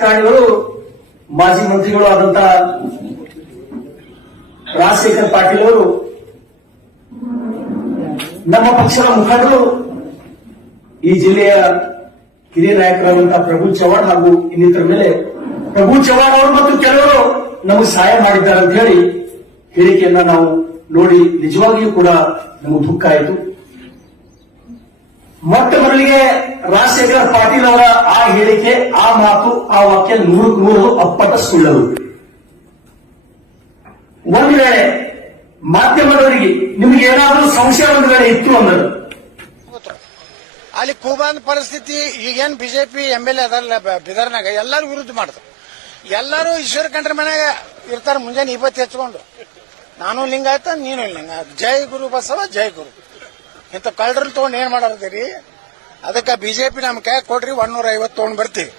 ರಾಜಕಾರಣಿಗಳು ಮಾಜಿ ಮಂತ್ರಿಗಳು ಆದಂತ ರಾಜಶೇಖರ್ ಪಾಟೀಲ್ ಅವರು, ನಮ್ಮ ಪಕ್ಷದ ಮುಖಂಡರು, ಈ ಜಿಲ್ಲೆಯ ಹಿರಿಯ ನಾಯಕರಾದಂತಹ ಪ್ರಭು ಚವ್ಹಾಣ್ ಹಾಗೂ ಇನ್ನಿತರ ಮೇಲೆ ಪ್ರಭು ಚವ್ಹಾಣ್ ಅವರು ಮತ್ತು ಕೆಲವರು ನಮಗೆ ಸಹಾಯ ಮಾಡಿದ್ದಾರೆ ಅಂತ ಹೇಳಿ ಹೇಳಿಕೆಯನ್ನ ನಾವು ನೋಡಿ ನಿಜವಾಗಿಯೂ ಕೂಡ ನಮಗೆ ದುಃಖ ಆಯಿತು. ಮೊಟ್ಟ ಮೊದಲಿಗೆ ರಾಜಶೇಖರ್ ಪಾಟೀಲ್ ಅವರ ಹೇಳಿಕೆ, ಆ ಮಾತು, ಆ ವಾಕ್ಯ ನೂರಕ್ಕೆ ನೂರು ಅಪ್ಪಟ ಸುಳ್ಳರು ಒಂದು ವೇಳೆ ಮಾಧ್ಯಮದವರಿಗೆ ನಿಮ್ಗೆ ಏನಾದರೂ ಸಂಶಯ ಒಂದು ವೇಳೆ ಇತ್ತು ಅಂದರು? ಅಲ್ಲಿ ಕೂಬಾನ್ ಪರಿಸ್ಥಿತಿ, ಈಗೇನ್ ಬಿಜೆಪಿ ಎಂ ಎಲ್ ಎ ಅದಲ್ಲ ಬಿದರ್ನಾಗ ಎಲ್ಲರೂ ವಿರುದ್ಧ ಮಾಡಿದ್ರು. ಎಲ್ಲರೂ ಈಶ್ವರ ಕಂಡ್ರ ಮನೆಯಾಗ ಇರ್ತಾರ, ಮುಂಜಾನೆ ಇಪ್ಪತ್ತು ಹೆಚ್ಕೊಂಡು ನಾನು ಲಿಂಗಾಯತ ನೀನು ಲಿಂಗ ಜೈ ಗುರು ಬಸವ, ಜೈ ಗುರು. ಇಂಥ ಕಳ್ಳರಲ್ಲಿ ತಗೊಂಡು ಏನ್ ಮಾಡಾರ್ದಿರಿ ಅದಕ್ಕೆ ಬಿಜೆಪಿ ನಮ್ ಕೈ ಕೊಡ್ರಿ ಒನ್ನೂರ ಐವತ್ತು ತಗೊಂಡ್ ಬರ್ತೀವಿ